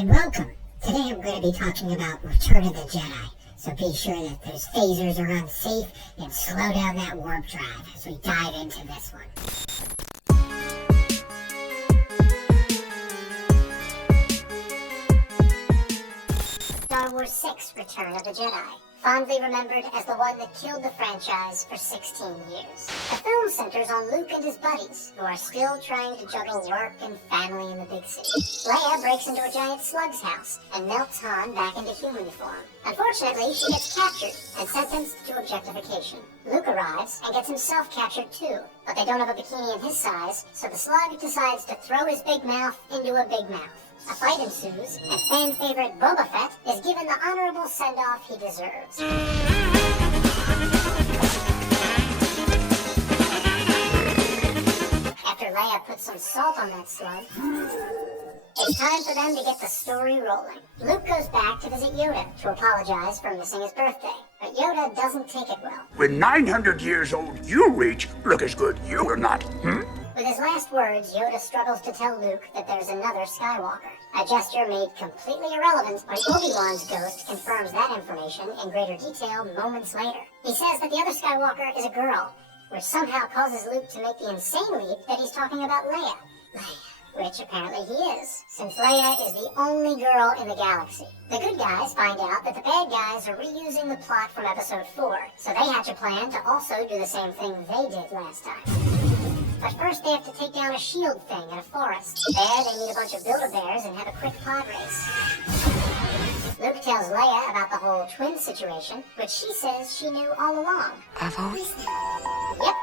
and welcome. Today I'm going to be talking about Return of the Jedi, so be sure that those phasers are unsafe and slow down that warp drive as we dive into this one. Star Wars 6 Return of the Jedi, fondly remembered as the one that killed the franchise for 16 years. The film centers on Luke and his buddies, who are still trying to juggle work and family in the big city. Leia breaks into a giant slug's house and melts Han back into human form. Unfortunately, she gets captured and sentenced to objectification. Luke arrives and gets himself captured too, but they don't have a bikini in his size, so the slug decides to throw his big mouth into a big mouth. A fight ensues, and fan favorite Boba Fett is given the honorable send-off he deserves. After Leia puts some salt on that slug, it's time for them to get the story rolling. Luke goes back to visit Yoda to apologize for missing his birthday, but Yoda doesn't take it well. When 900 years old you reach, look as good you are not, With his last words, Yoda struggles to tell Luke that there's another Skywalker, a gesture made completely irrelevant when Obi-Wan's ghost confirms that information in greater detail moments later. He says that the other Skywalker is a girl, which somehow causes Luke to make the insane leap that he's talking about Leia. Which apparently he is, since Leia is the only girl in the galaxy. The good guys find out that the bad guys are reusing the plot from Episode 4, so they hatch a plan to also do the same thing they did last time. But first they have to take down a shield thing in a forest. There they meet a bunch of Build-A-Bears and have a quick pod race. Luke tells Leia about the whole twin situation, which she says she knew all along. I've always known. Yep,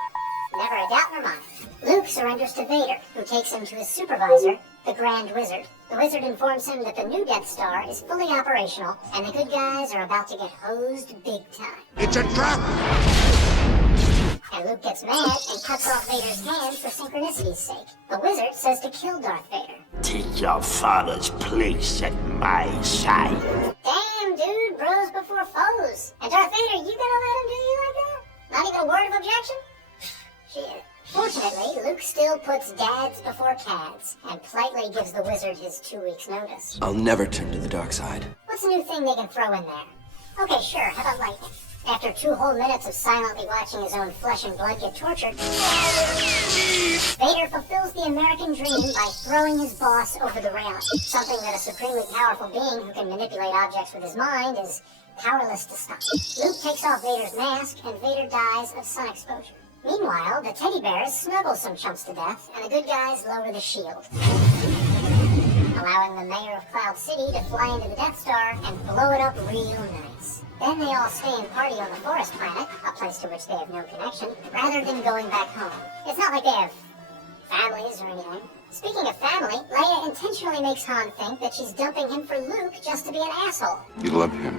never a doubt in her mind. Luke surrenders to Vader, who takes him to his supervisor, the Grand Wizard. The wizard informs him that the new Death Star is fully operational, and the good guys are about to get hosed big time. It's a trap! And Luke gets mad and cuts off Vader's hand for synchronicity's sake. The wizard says to kill Darth Vader. Take your father's place at my side. Damn, dude, bros before foes. And Darth Vader, you gonna let him do you like that? Not even a word of objection? Shit. Fortunately, Luke still puts dads before cads, and politely gives the wizard his 2 weeks' notice. I'll never turn to the dark side. What's a new thing they can throw in there? Okay, sure, how about lightning? After 2 whole minutes of silently watching his own flesh and blood get tortured, Vader fulfills the American dream by throwing his boss over the railing, something that a supremely powerful being who can manipulate objects with his mind is powerless to stop. Luke takes off Vader's mask, and Vader dies of sun exposure. Meanwhile, the teddy bears snuggle some chumps to death, and the good guys lower the shield, allowing the mayor of Cloud City to fly into the Death Star and blow it up real nice. Then they all stay and party on the forest planet, a place to which they have no connection, rather than going back home. It's not like they have families or anything. Speaking of family, Leia intentionally makes Han think that she's dumping him for Luke just to be an asshole. You love him.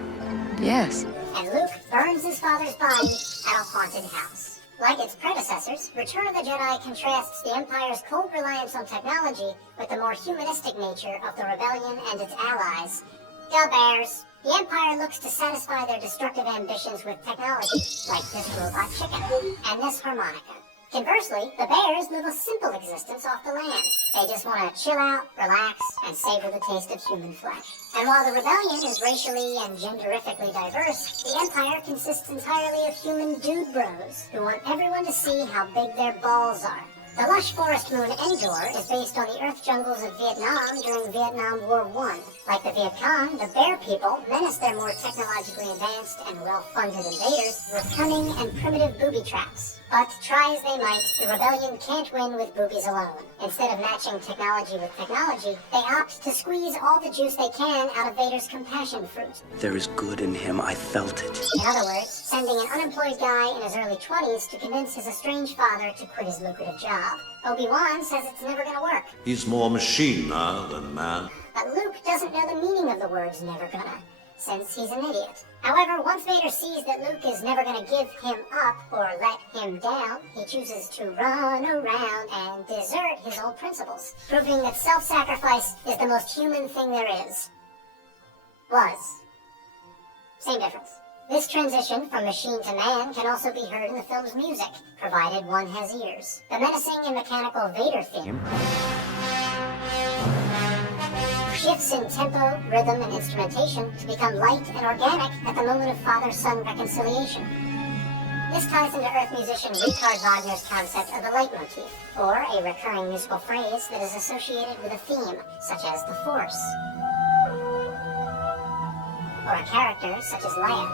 Yes. And Luke burns his father's body at a haunted house. Like its predecessors, Return of the Jedi contrasts the Empire's cold reliance on technology with the more humanistic nature of the Rebellion and its allies. The Bears. The Empire looks to satisfy their destructive ambitions with technology, like this robot chicken and this harmonica. Conversely, the Bears live a simple existence off the land. They just want to chill out, relax, and savor the taste of human flesh. And while the Rebellion is racially and genderifically diverse, the Empire consists entirely of human dude bros who want everyone to see how big their balls are. The lush forest moon Endor is based on the earth jungles of Vietnam during Vietnam War I. Like the Viet Cong, the bear people menace their more technologically advanced and well-funded invaders with cunning and primitive booby traps. But try as they might, the rebellion can't win with boobies alone. Instead of matching technology with technology, they opt to squeeze all the juice they can out of Vader's compassion fruit. There is good in him. I felt it. In other words, sending an unemployed guy in his early 20s to convince his estranged father to quit his lucrative job. Obi-Wan says it's never gonna work. He's more machine now than man. But Luke doesn't know the meaning of the words never gonna, since he's an idiot. However, once Vader sees that Luke is never gonna give him up or let him down, he chooses to run around and desert his old principles, proving that self-sacrifice is the most human thing there is. Was. Same difference. This transition from machine to man can also be heard in the film's music, provided one has ears. The menacing and mechanical Vader theme shifts in tempo, rhythm, and instrumentation to become light and organic at the moment of father-son reconciliation. This ties into Earth musician Richard Wagner's concept of the leitmotif, or a recurring musical phrase that is associated with a theme, such as the Force, or a character, such as Leia,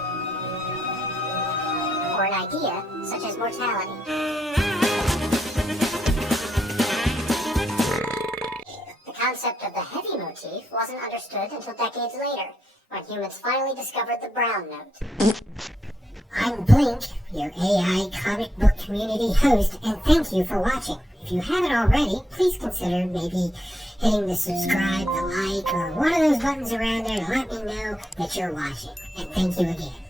or an idea, such as mortality. The concept of the heavy motif wasn't understood until decades later, when humans finally discovered the brown note. I'm Blink, your AI comic book community host, and thank you for watching. If you haven't already, please consider maybe hitting the subscribe, the like, or one of those buttons around there to let me know that you're watching. And thank you again.